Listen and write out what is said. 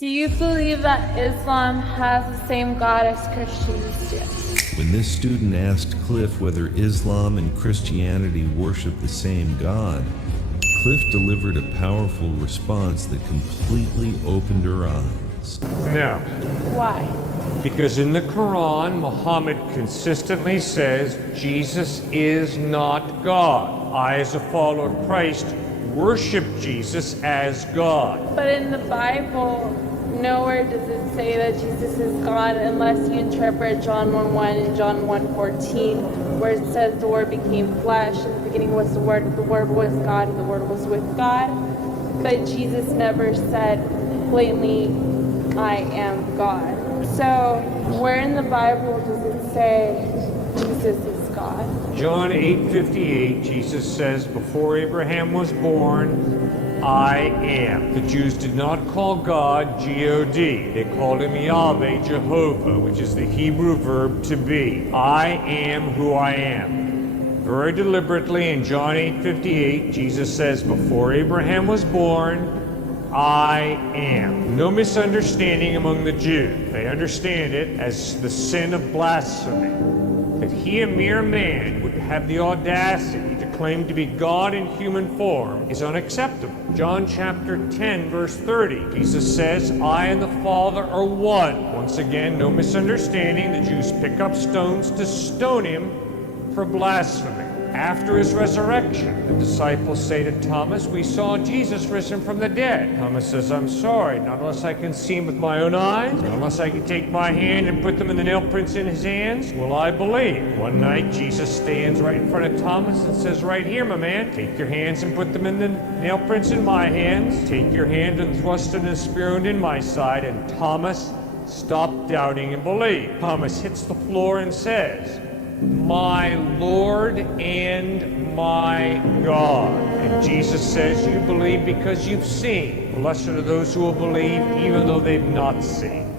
Do you believe that Islam has the same God as Christians do? When this student asked Cliff whether Islam and Christianity worship the same God, Cliff delivered a powerful response that completely opened her eyes. No, Why? because in the Quran, Muhammad consistently says Jesus is not God. I, as a follower of Christ, worship Jesus as God. But in the Bible, nowhere does it say that Jesus is God unless you interpret John 1:1 and John 1:14, where it says the Word became flesh. In the beginning was the Word was God, and the Word was with God. But Jesus never said blatantly, I am God. So where in the Bible does it say Jesus is God? John 8:58, Jesus says, before Abraham was born, I am. The Jews did not call God G-O-D. They called him Yahweh, Jehovah, which is the Hebrew verb to be. I am who I am. Very deliberately in John 8:58, Jesus says, before Abraham was born, I am. No misunderstanding among the Jews. They understand it as the sin of blasphemy. That he, a mere man, would have the audacity to claim to be God in human form is unacceptable. John chapter 10, verse 30, Jesus says, I and the Father are one. Once again, no misunderstanding. The Jews pick up stones to stone him for blasphemy. After his resurrection, the disciples say to Thomas, we saw Jesus risen from the dead. Thomas says, I'm sorry, not unless I can see him with my own eyes, not unless I can take my hand and put them in the nail prints in his hands, will I believe. One night, Jesus stands right in front of Thomas and says, right here, my man, take your hands and put them in the nail prints in my hands. Take your hand and thrust it in the spear wound in my side. And Thomas stopped doubting and believed. Thomas hits the floor and says, my Lord and my God. And Jesus says, you believe because you've seen. Blessed are those who will believe even though they've not seen.